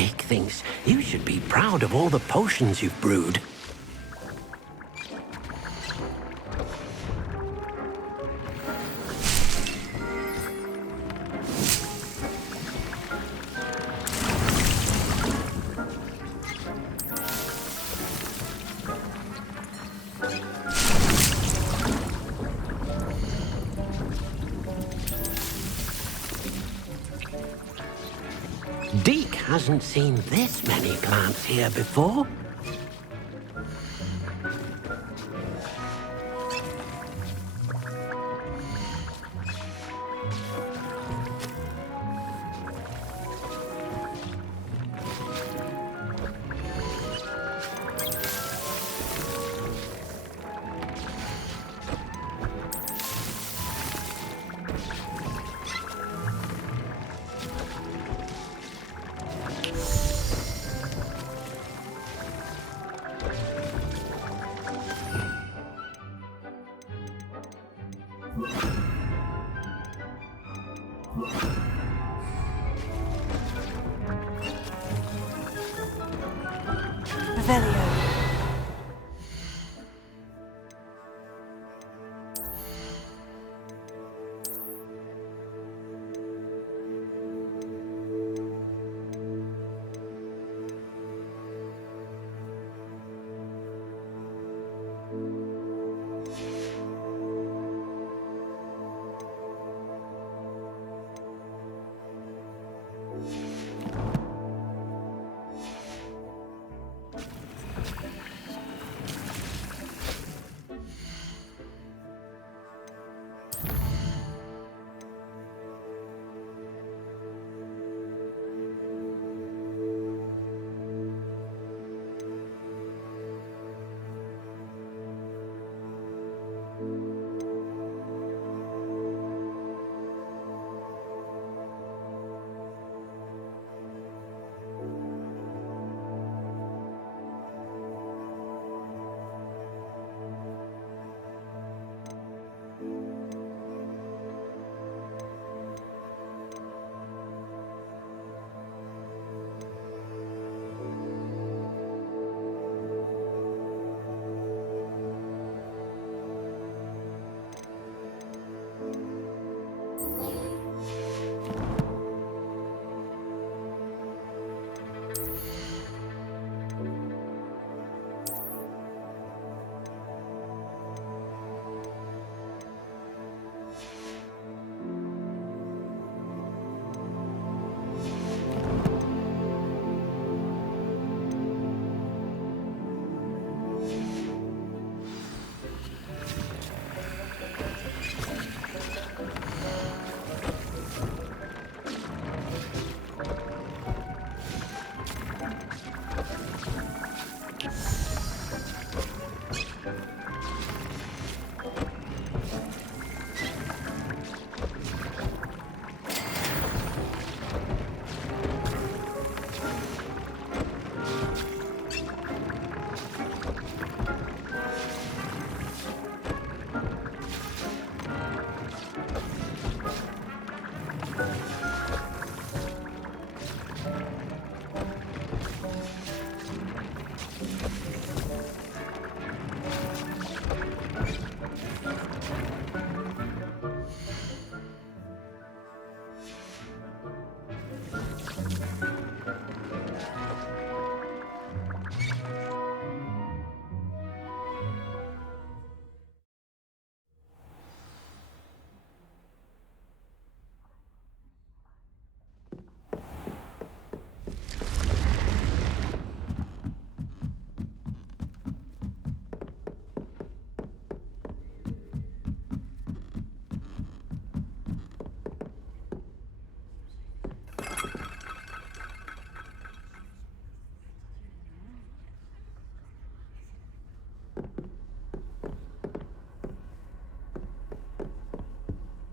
Dick thinks you should be proud of all the potions you've brewed. Deke hasn't seen this many plants here before. Revelio.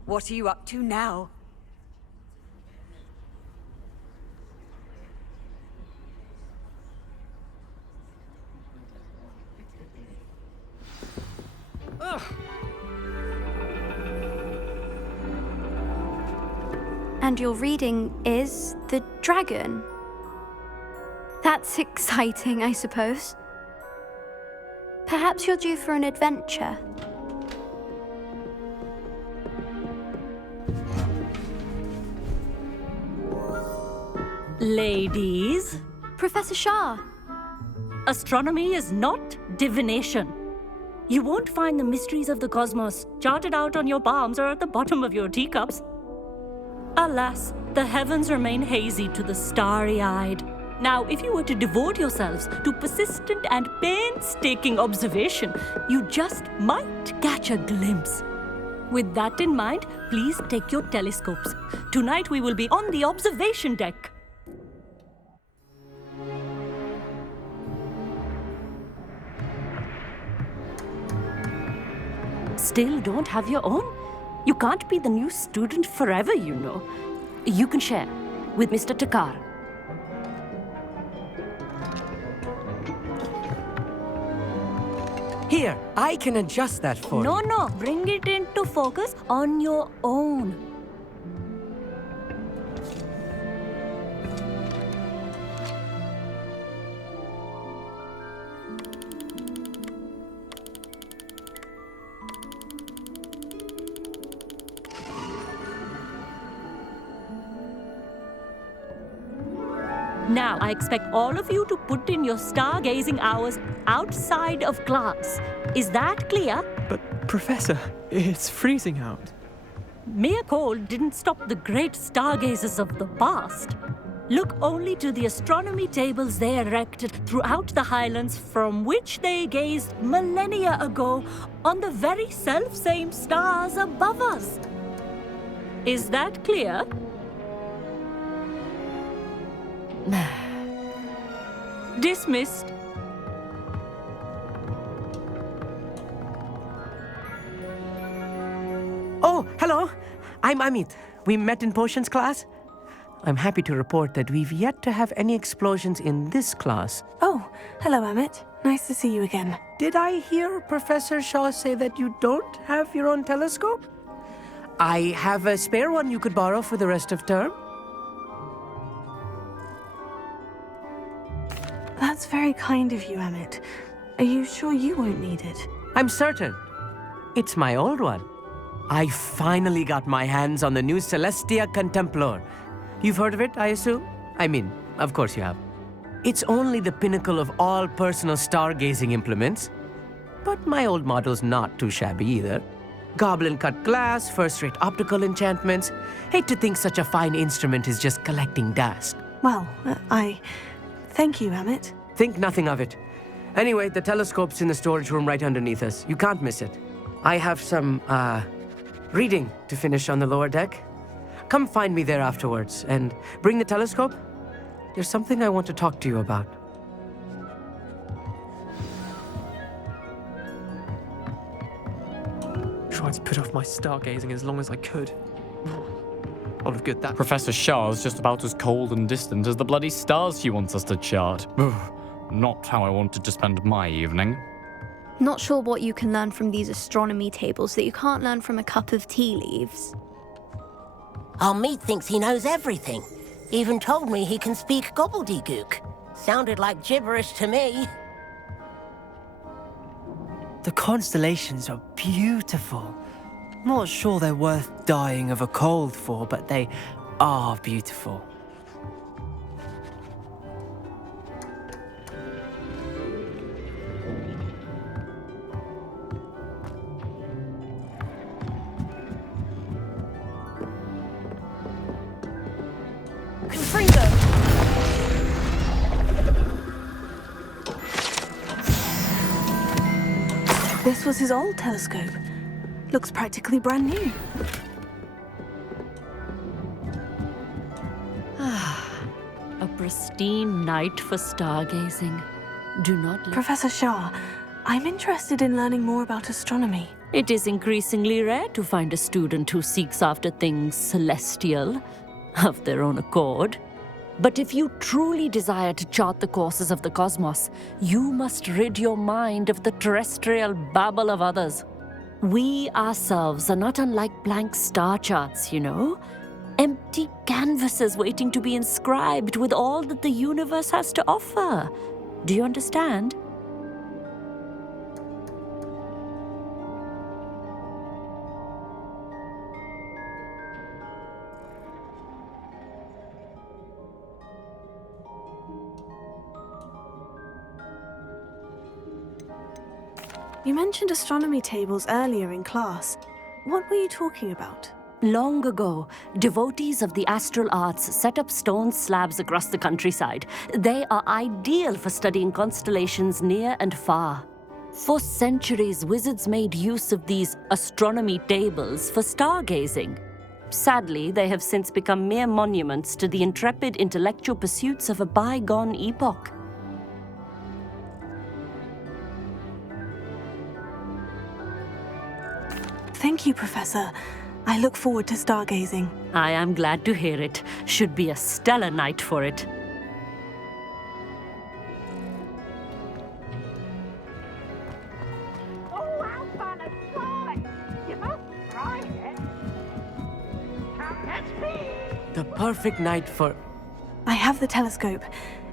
What are you up to now? Ugh. And your reading is the dragon? That's exciting, I suppose. Perhaps you're due for an adventure. Ladies, Professor Shah. astronomy is not divination. You won't find the mysteries of the cosmos charted out on your palms or at the bottom of your teacups. Alas, the heavens remain hazy to the starry-eyed. Now, if you were to devote yourselves to persistent and painstaking observation, you just might catch a glimpse. With that in mind, please take your telescopes. Tonight we will be on the observation deck. Still don't have your own? You can't be the new student forever, you know. You can share with Mr. Takar. Here, I can adjust that for you. No, bring it into focus on your own. Now, I expect all of you to put in your stargazing hours outside of class. Is that clear? But, Professor, it's freezing out. Mere cold didn't stop the great stargazers of the past. Look only to the astronomy tables they erected throughout the highlands from which they gazed millennia ago on the very self-same stars above us. Is that clear? Dismissed. Oh, hello. I'm Amit. We met in potions class. I'm happy to report that we've yet to have any explosions in this class. Oh, hello, Amit. Nice to see you again. Did I hear Professor Shaw say that you don't have your own telescope? I have a spare one you could borrow for the rest of term. That's very kind of you, Amit. Are you sure you won't need it? I'm certain. It's my old one. I finally got my hands on the new Celestia Contemplor. You've heard of it, I assume? I mean, of course you have. It's only the pinnacle of all personal stargazing implements. But my old model's not too shabby either. Goblin-cut glass, first-rate optical enchantments. Hate to think such a fine instrument is just collecting dust. Well, Thank you, Amit. Think nothing of it. Anyway, the telescope's in the storage room right underneath us. You can't miss it. I have some, reading to finish on the lower deck. Come find me there afterwards, and bring the telescope. There's something I want to talk to you about. Tried to put off my stargazing as long as I could. All of good that. Professor Shah's just about as cold and distant as the bloody stars she wants us to chart. Not how I wanted to spend my evening. Not sure what you can learn from these astronomy tables that you can't learn from a cup of tea leaves. Our meat thinks he knows everything. Even told me he can speak gobbledygook. Sounded like gibberish to me. The constellations are beautiful. Not sure they're worth dying of a cold for, but they are beautiful. This was his old telescope. Looks practically brand new. A pristine night for stargazing. Do not let... Professor Shah, I'm interested in learning more about astronomy. It is increasingly rare to find a student who seeks after things celestial, of their own accord. But if you truly desire to chart the courses of the cosmos, you must rid your mind of the terrestrial babble of others. We ourselves are not unlike blank star charts, you know. Empty canvases waiting to be inscribed with all that the universe has to offer. Do you understand? You mentioned astronomy tables earlier in class. What were you talking about? Long ago, devotees of the astral arts set up stone slabs across the countryside. They are ideal for studying constellations near and far. For centuries, wizards made use of these astronomy tables for stargazing. Sadly, they have since become mere monuments to the intrepid intellectual pursuits of a bygone epoch. Thank you, Professor. I look forward to stargazing. I am glad to hear it. Should be a stellar night for it. The perfect night for... I have the telescope.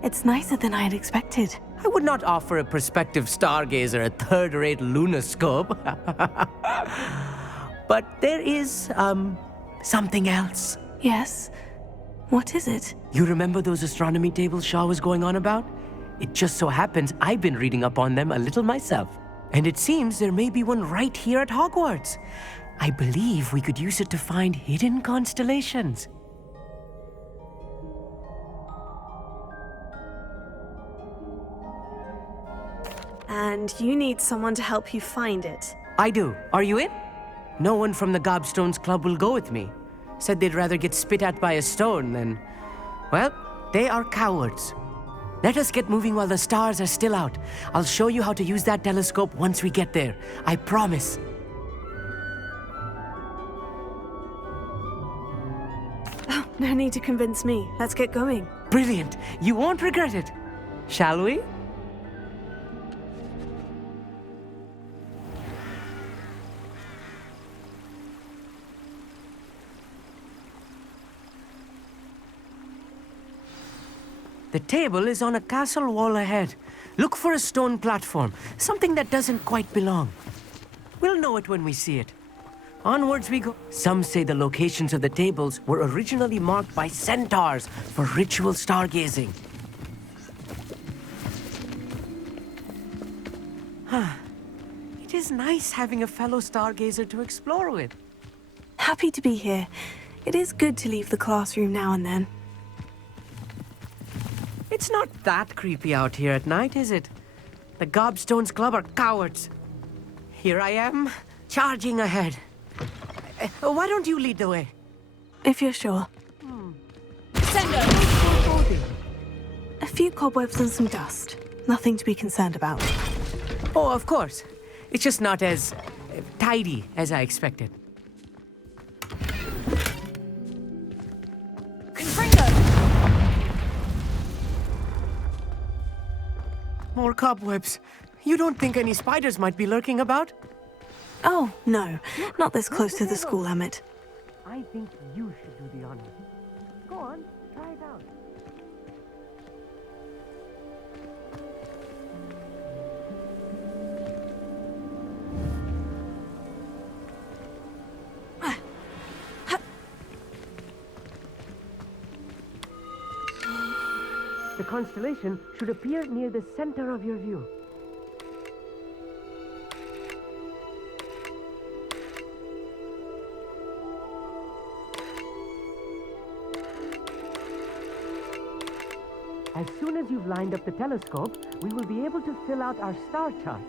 It's nicer than I had expected. I would not offer a prospective stargazer a third-rate lunoscope. But there is, something else. Yes? What is it? You remember those astronomy tables Shaw was going on about? It just so happens I've been reading up on them a little myself. And it seems there may be one right here at Hogwarts. I believe we could use it to find hidden constellations. And you need someone to help you find it. I do. Are you in? No one from the Gobstones Club will go with me. Said they'd rather get spit at by a stone than... Well, they are cowards. Let us get moving while the stars are still out. I'll show you how to use that telescope once we get there. I promise. Oh, no need to convince me. Let's get going. Brilliant. You won't regret it. Shall we? The table is on a castle wall ahead. Look for a stone platform, something that doesn't quite belong. We'll know it when we see it. Onwards we go. Some say the locations of the tables were originally marked by centaurs for ritual stargazing. It is nice having a fellow stargazer to explore with. Happy to be here. It is good to leave the classroom now and then. It's not that creepy out here at night, is it? The Gobstones Club are cowards. Here I am, charging ahead. Why don't you lead the way? If you're sure. A few cobwebs and some dust. Nothing to be concerned about. Oh, of course. It's just not as tidy as I expected. More cobwebs. You don't think any spiders might be lurking about? Oh, no. Not this close to the school, Emmett. I think you should do the honors. Go on, try it out. The constellation should appear near the center of your view. As soon as you've lined up the telescope, we will be able to fill out our star chart.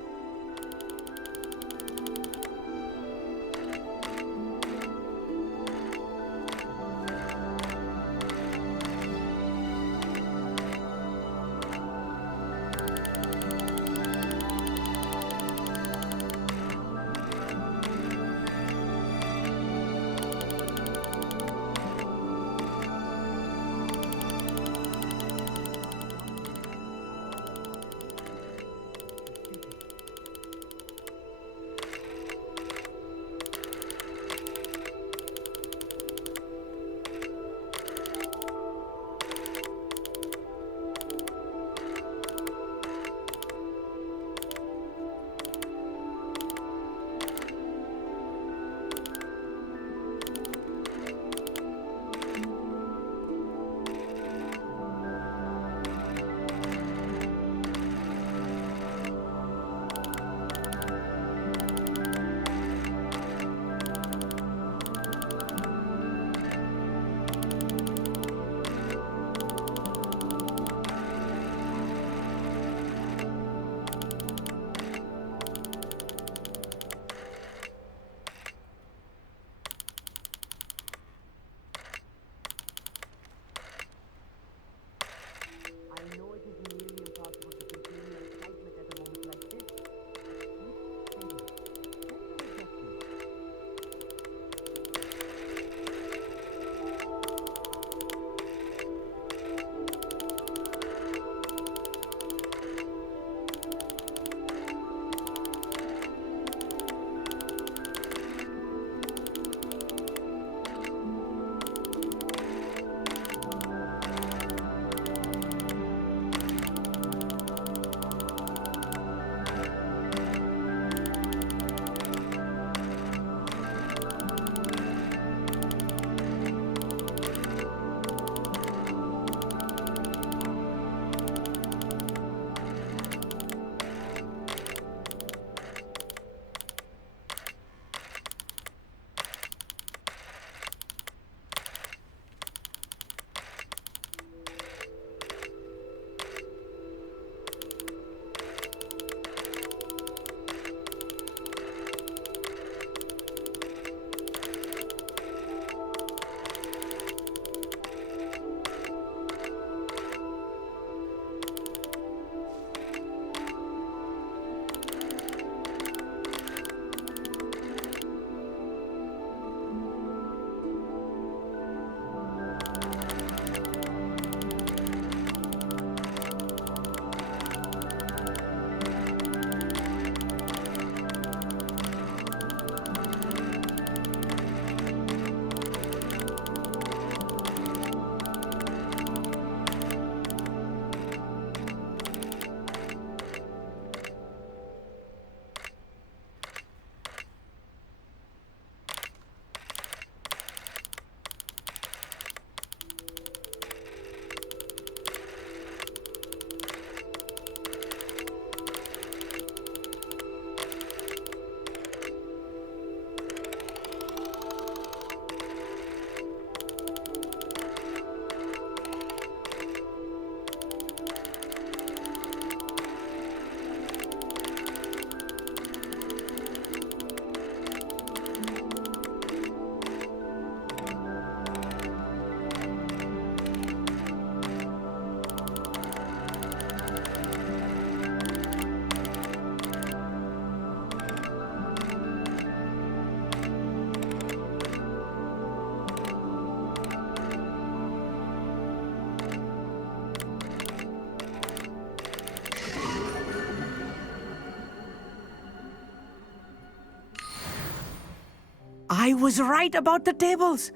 I was right about the tables.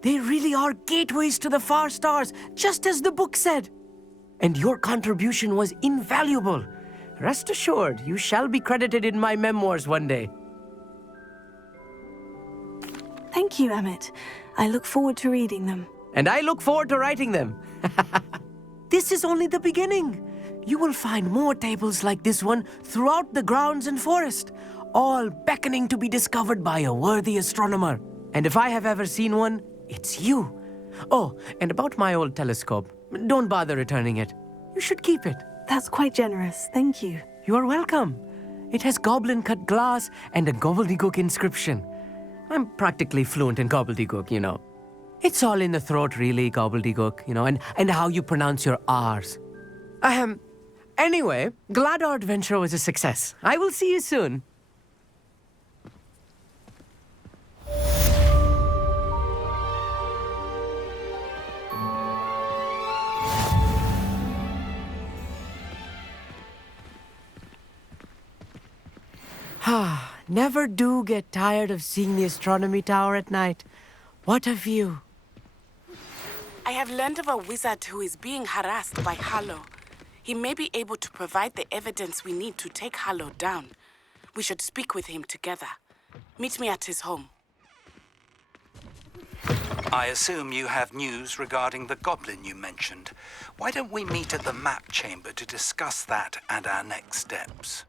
They really are gateways to the far stars, just as the book said. And your contribution was invaluable. Rest assured, you shall be credited in my memoirs one day. Thank you, Emmett. I look forward to reading them. And I look forward to writing them. This is only the beginning. You will find more tables like this one throughout the grounds and forest, all beckoning to be discovered by a worthy astronomer. And if I have ever seen one, it's you. Oh, and about my old telescope, don't bother returning it. You should keep it. That's quite generous. Thank you. You are welcome. It has goblin-cut glass and a gobbledygook inscription. I'm practically fluent in gobbledygook, you know. It's all in the throat, really, gobbledygook, you know, and how you pronounce your R's. Anyway, glad our adventure was a success. I will see you soon. Never do get tired of seeing the astronomy tower at night. What a view. I have learned of a wizard who is being harassed by Harlow. He may be able to provide the evidence we need to take Harlow down. We should speak with him together. Meet me at his home. I assume you have news regarding the goblin you mentioned. Why don't we meet at the map chamber to discuss that and our next steps?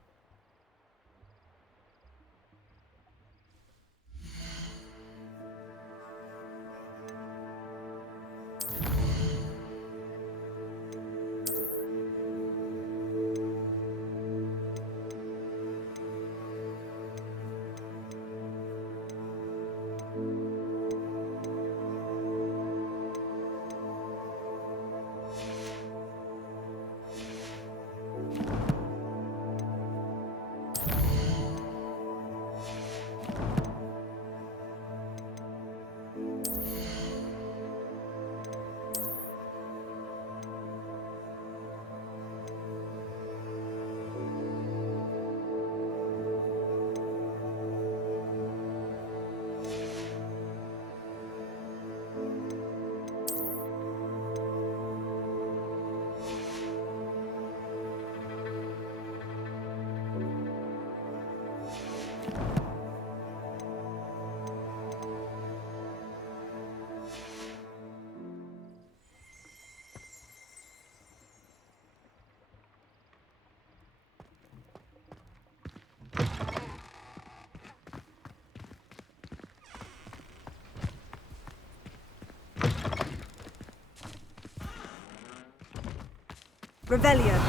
Revelio.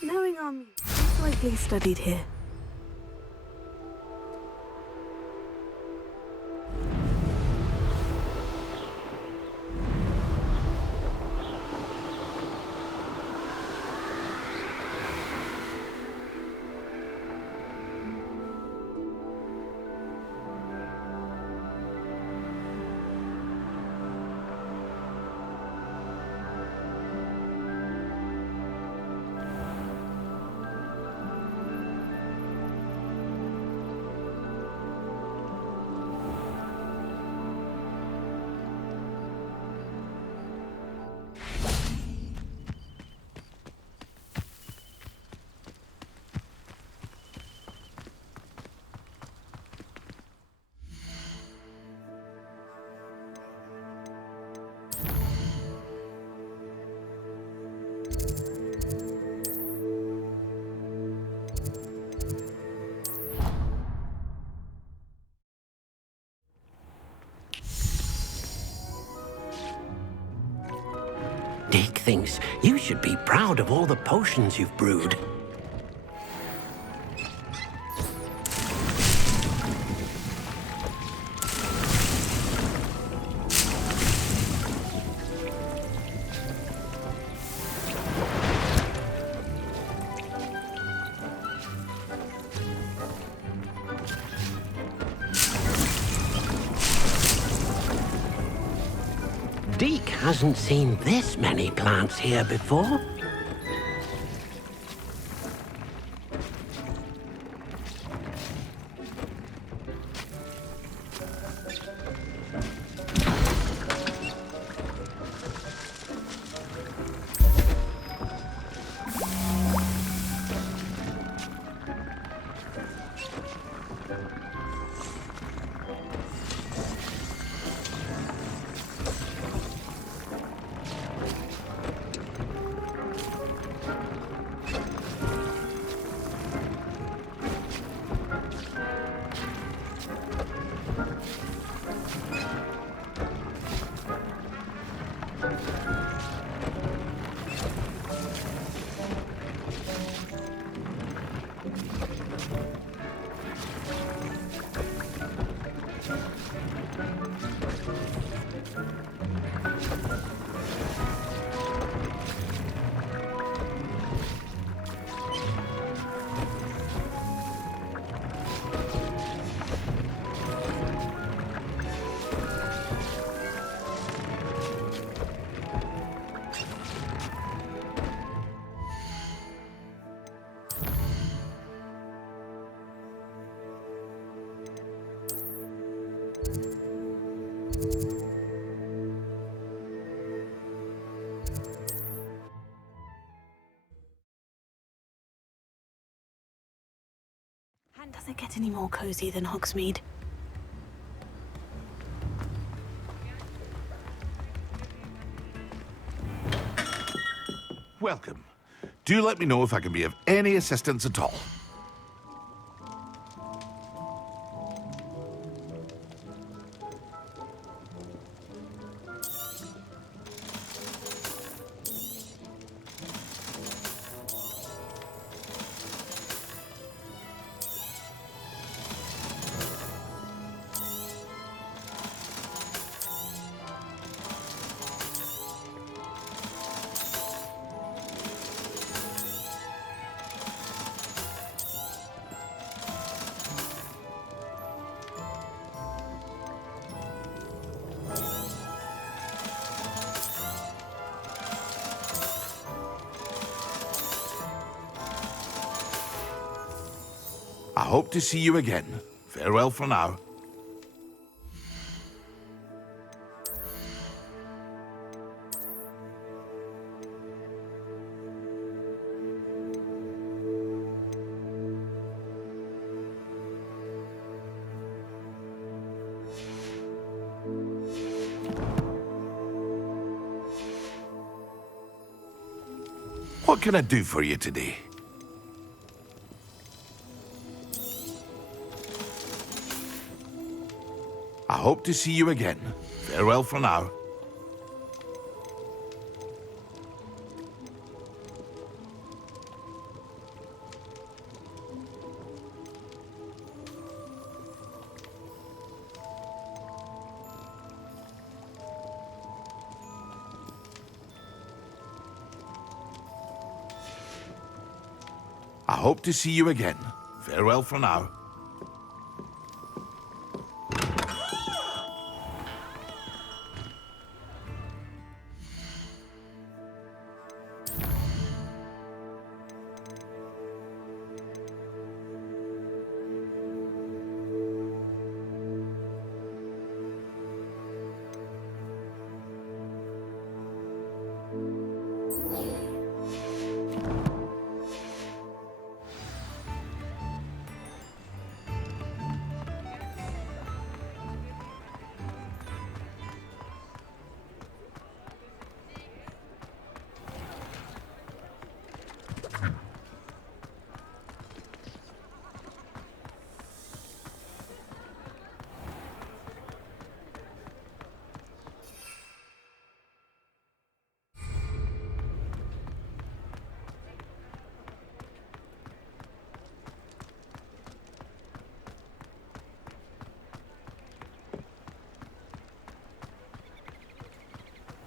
Knowing our means, he's likely studied here. Dick thinks you should be proud of all the potions you've brewed. Deke hasn't seen this many plants here before. Does it get any more cozy than Hogsmeade? Welcome. Do let me know if I can be of any assistance at all. I hope to see you again. Farewell for now. What can I do for you today? I hope to see you again. Farewell for now. I hope to see you again. Farewell for now.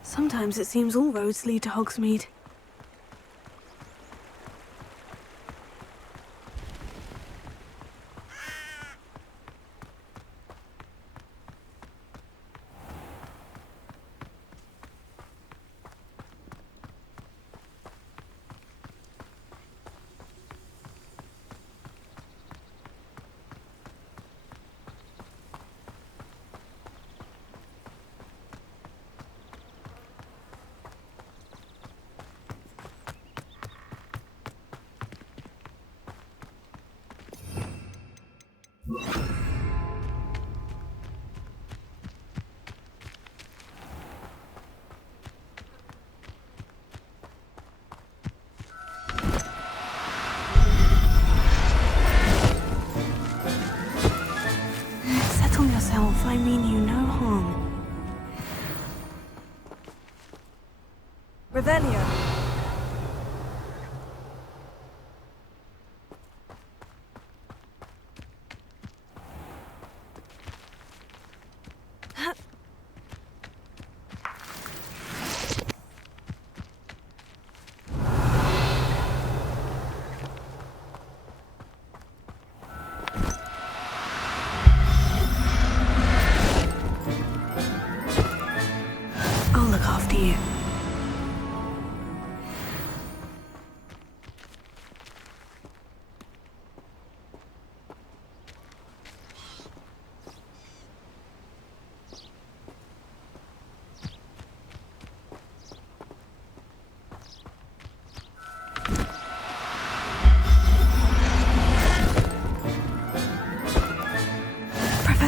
Sometimes it seems all roads lead to Hogsmeade. Settle yourself, I mean you no harm. Revelio.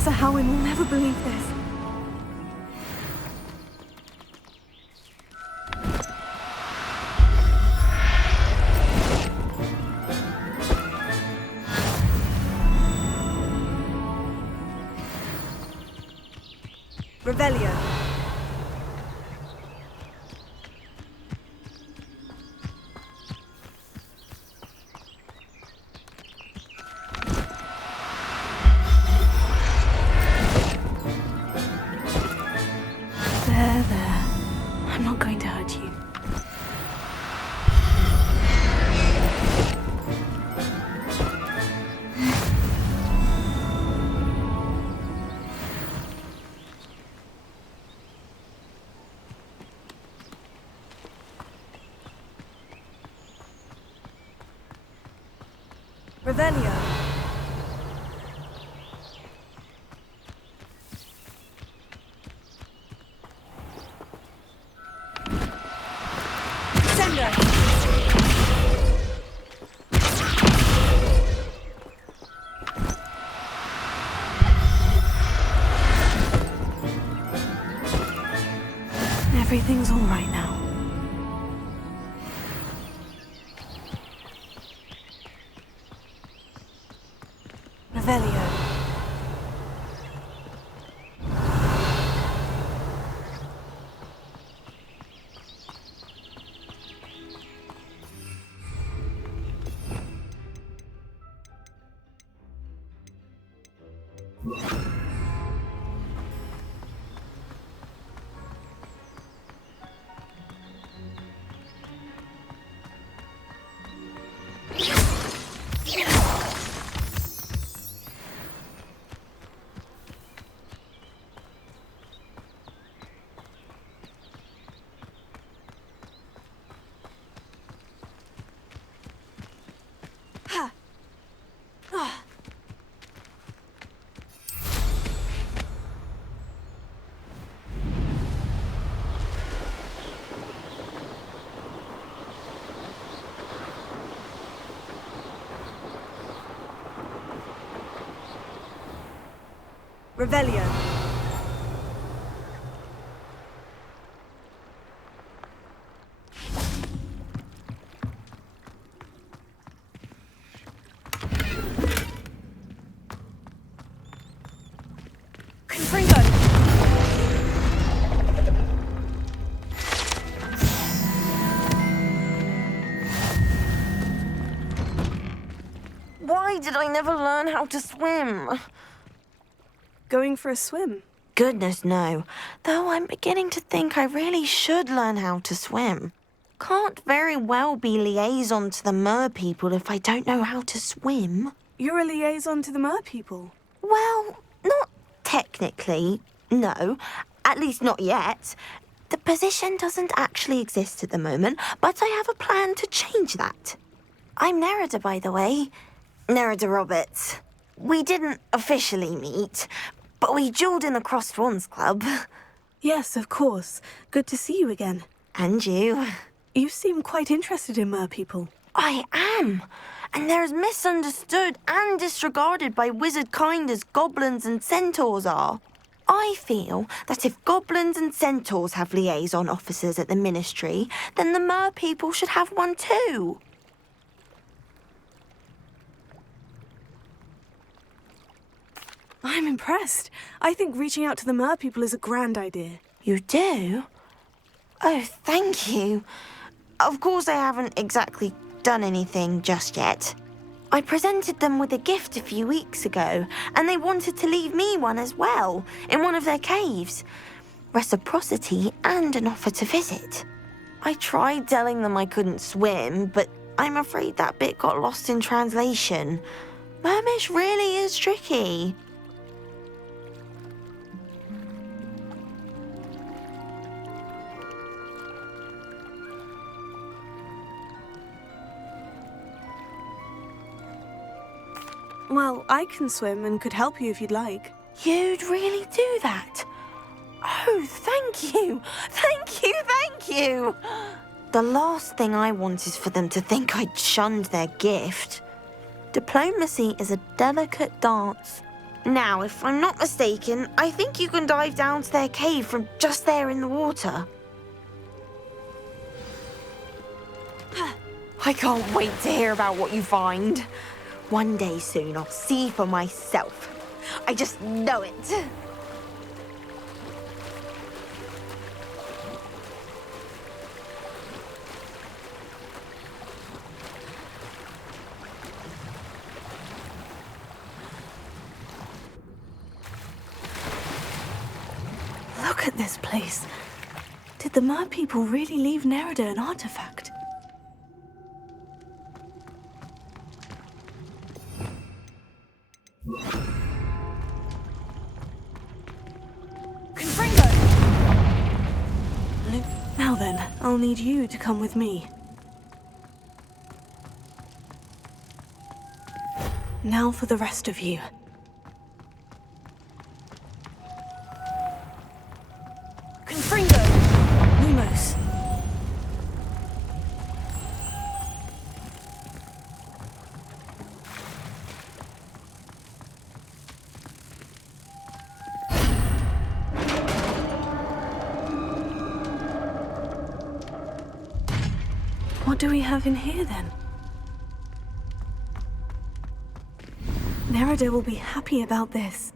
Professor Howin will never believe this. Revelio. There. I'm not going to hurt you. Revelio. Sender. Everything's all right now. Revelio. Revelio. Confringo. Why did I never learn how to swim? Going for a swim? Goodness, no. Though I'm beginning to think I really should learn how to swim. Can't very well be liaison to the mer people if I don't know how to swim. You're a liaison to the mer people? Well, not technically, no. At least not yet. The position doesn't actually exist at the moment, but I have a plan to change that. I'm Nerida, by the way. Nerida Roberts. We didn't officially meet, but we duelled in the Crossed Wands Club. Yes, of course. Good to see you again. And you. You seem quite interested in mer people. I am. And they're as misunderstood and disregarded by wizard kind as goblins and centaurs are. I feel that if goblins and centaurs have liaison officers at the ministry, then the mer people should have one too. I'm impressed. I think reaching out to the mer people is a grand idea. You do? Oh, thank you. Of course I haven't exactly done anything just yet. I presented them with a gift a few weeks ago, and they wanted to leave me one as well, in one of their caves. Reciprocity and an offer to visit. I tried telling them I couldn't swim, but I'm afraid that bit got lost in translation. Mermish really is tricky. Well, I can swim and could help you if you'd like. You'd really do that? Oh, thank you! Thank you, thank you! The last thing I want is for them to think I'd shunned their gift. Diplomacy is a delicate dance. Now, if I'm not mistaken, I think you can dive down to their cave from just there in the water. I can't wait to hear about what you find. One day soon, I'll see for myself. I just know it. Look at this place. Did the Mer people really leave Nerida an artifact? Now then, I'll need you to come with me. Now for the rest of you. Lumos. What do we have in here then? Nerida will be happy about this.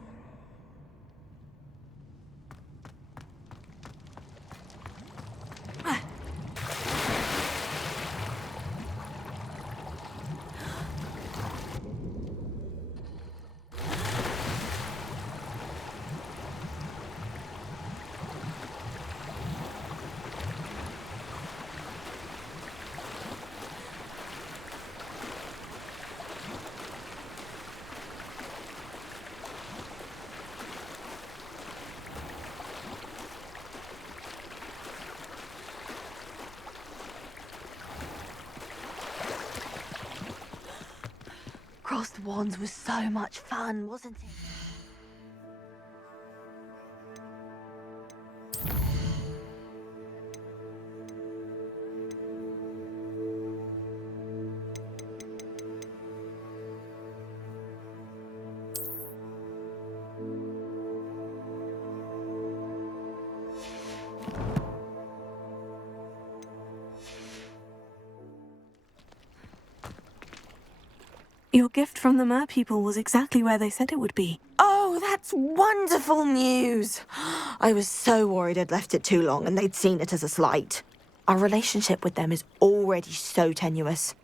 Crossed Wands was so much fun, wasn't it? Your gift from the Mer people was exactly where they said it would be. Oh, that's wonderful news! I was so worried I'd left it too long and they'd seen it as a slight. Our relationship with them is already so tenuous.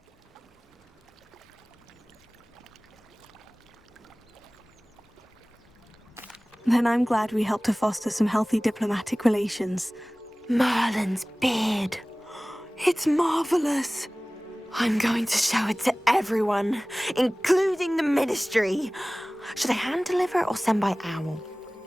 Then I'm glad we helped to foster some healthy diplomatic relations. Merlin's beard. It's marvelous. I'm going to show it to everyone, including the Ministry. Should I hand deliver it or send by owl?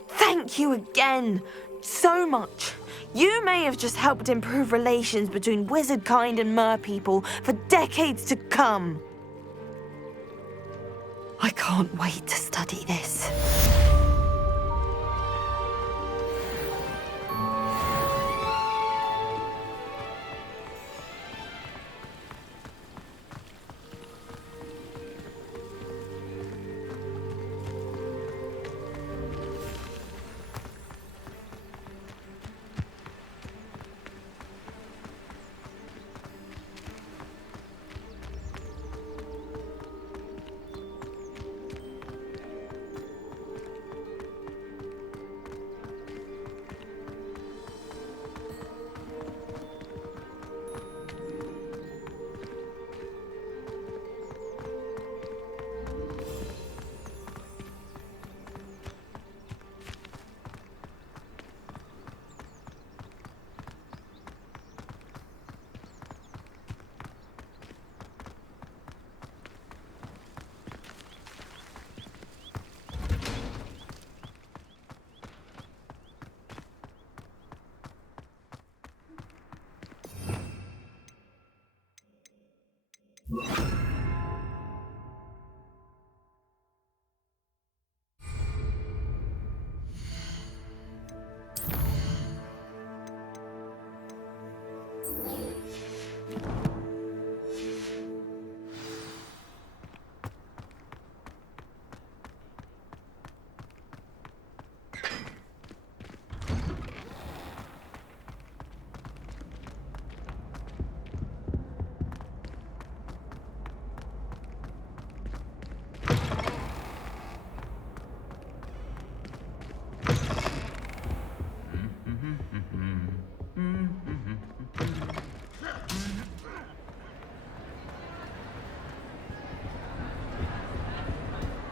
Thank you again, so much. You may have just helped improve relations between wizard kind and Mer people for decades to come. I can't wait to study this.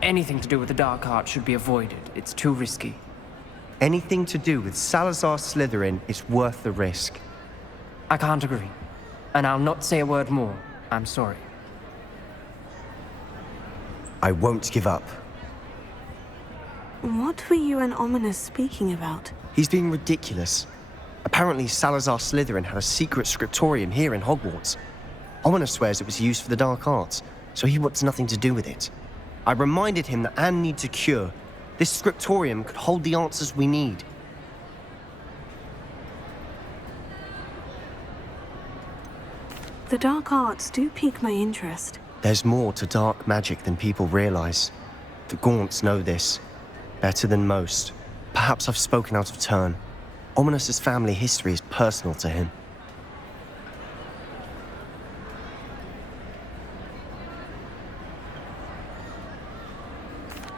anything to do with the dark art should be avoided. It's too risky. Anything to do with Salazar Slytherin is worth the risk. I can't agree. And I'll not say a word more. I'm sorry. I won't give up. What were you and Ominous speaking about? He's being ridiculous. Apparently, Salazar Slytherin had a secret scriptorium here in Hogwarts. Ominous swears it was used for the dark arts, so he wants nothing to do with it. I reminded him that Anne needs a cure. This scriptorium could hold the answers we need. The dark arts do pique my interest. There's more to dark magic than people realize. The Gaunts know this. Better than most. Perhaps I've spoken out of turn. Ominous's family history is personal to him.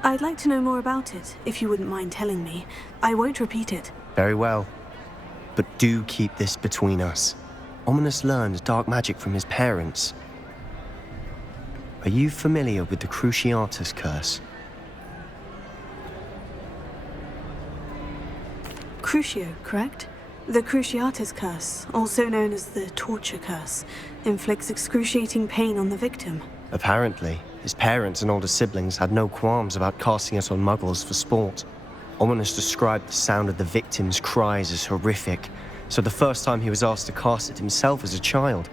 I'd like to know more about it, if you wouldn't mind telling me. I won't repeat it. Very well. But do keep this between us. Ominous learned dark magic from his parents. Are you familiar with the Cruciatus Curse? Crucio, correct? The Cruciatus Curse, also known as the Torture Curse, inflicts excruciating pain on the victim. Apparently, his parents and older siblings had no qualms about casting it on muggles for sport. Ominous described the sound of the victim's cries as horrific, so the first time he was asked to cast it himself as a child,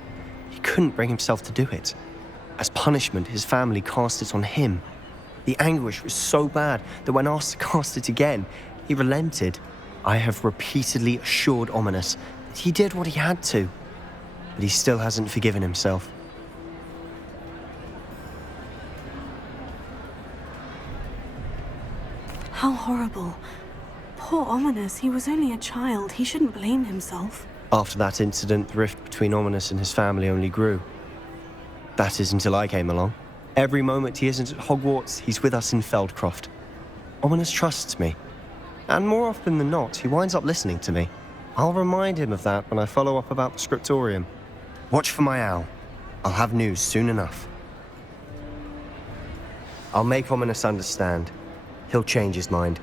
he couldn't bring himself to do it. As punishment, his family cast it on him. The anguish was so bad that when asked to cast it again, he relented. I have repeatedly assured Ominous that he did what he had to, but he still hasn't forgiven himself. How horrible. Poor Ominous, he was only a child. He shouldn't blame himself. After that incident, the rift between Ominous and his family only grew. That is until I came along. Every moment he isn't at Hogwarts, he's with us in Feldcroft. Ominous trusts me. And more often than not, he winds up listening to me. I'll remind him of that when I follow up about the scriptorium. Watch for my owl. I'll have news soon enough. I'll make Ominous understand. He'll change his mind.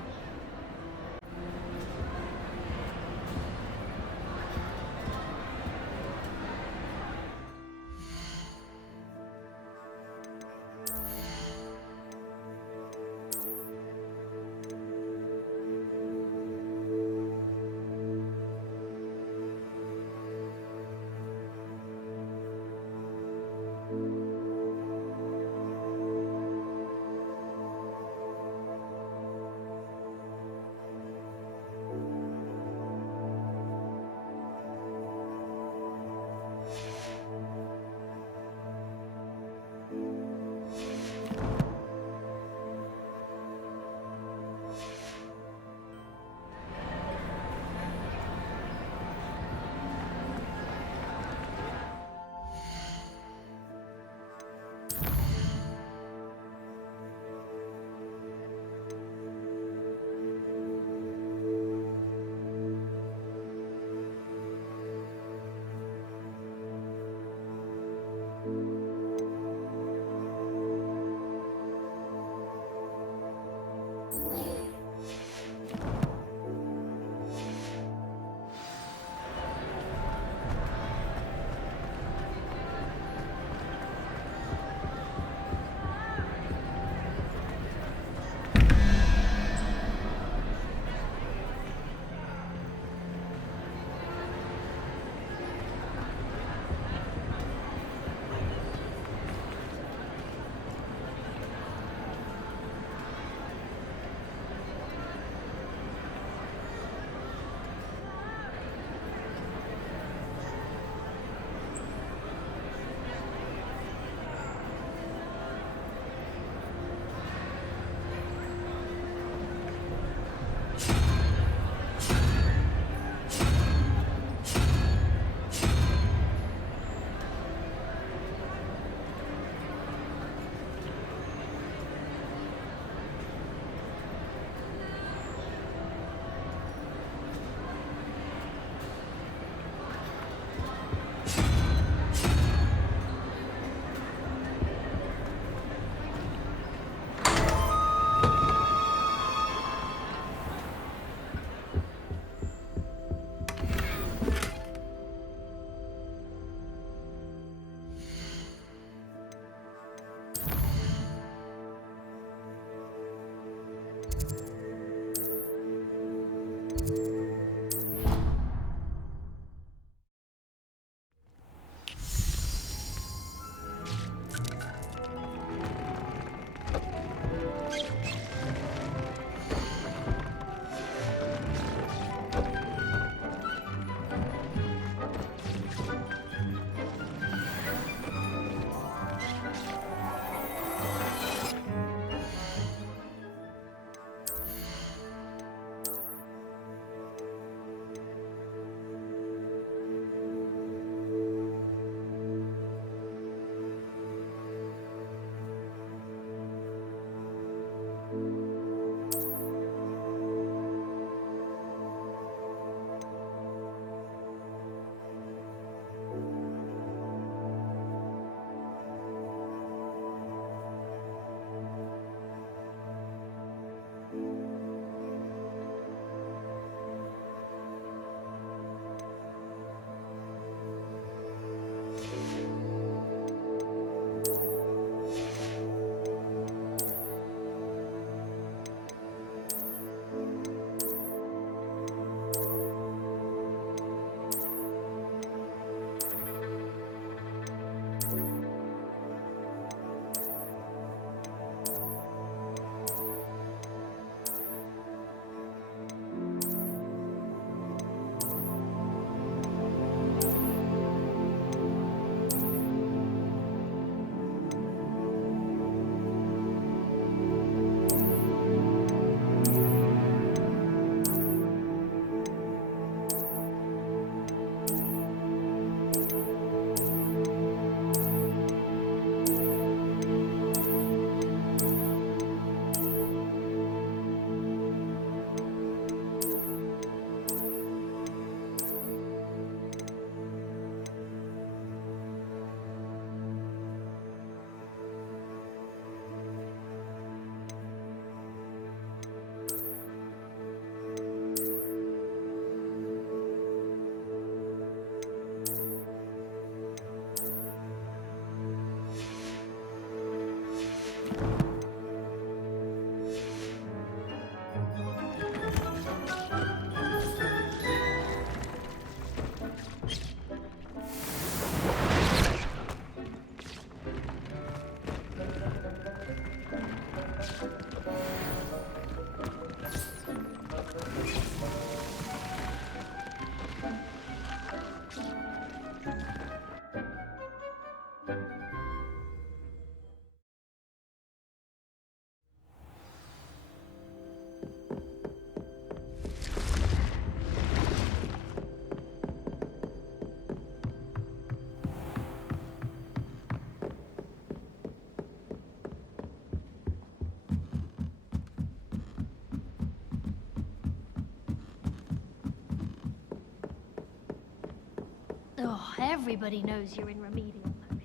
Oh, everybody knows you're in remedial potion.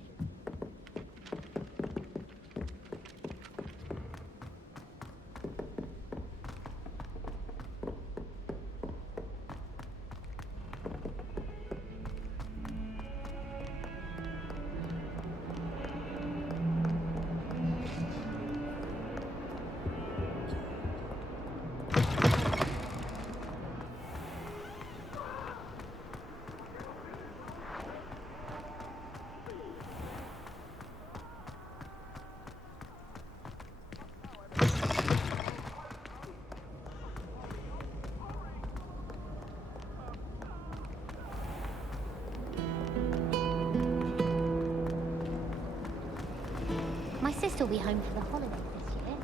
My sister will be home for the holidays this year.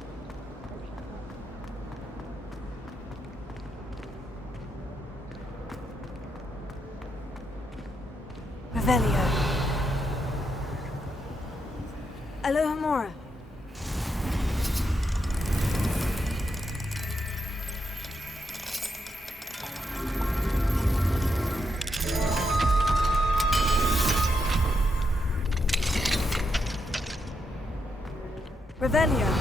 Revelio. Alohomora. Revelio.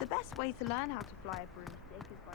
The best way to learn how to fly a broomstick is by